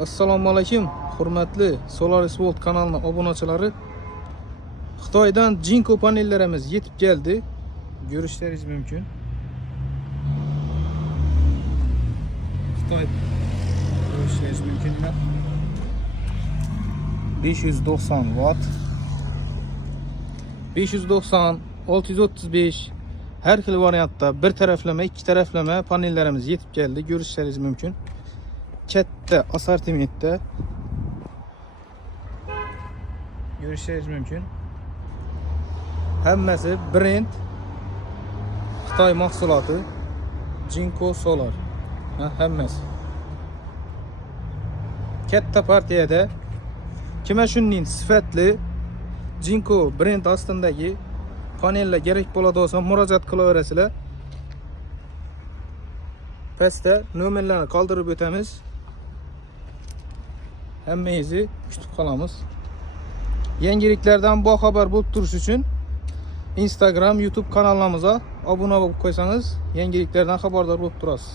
Assalomu alaykum, hurmatli Solaris World kanalining obunachilari. Xitoydan Jinko panellarimiz yetib keldi. Ko'rishlaringiz mumkin. Xitoy ko'rishlaringiz mumkin. 590 watt. 590, 635 her xil variantda bir taraflama, ikki taraflama panellarimiz yetib keldi. Ko'rishlaringiz mumkin. Katta assortimentda ko'rishingiz mumkin. Hammasi brend Xitoy mahsuloti Jinko Solar. Hammasi katta partiyada kima shunning sifatli Jinko brend ostidagi panellar kerak bo'ladi bo'lsa murojaat qilaverasizlar. Pastda nomerlarni qoldirib o'tamiz. Hammangizni kutib qolamiz. Yangiliklardan boxabar bo'lib turish uchun Instagram, YouTube kanallarimizga obuna bo'lib qo'ysangiz, yangiliklardan xabardor bo'lib turasiz.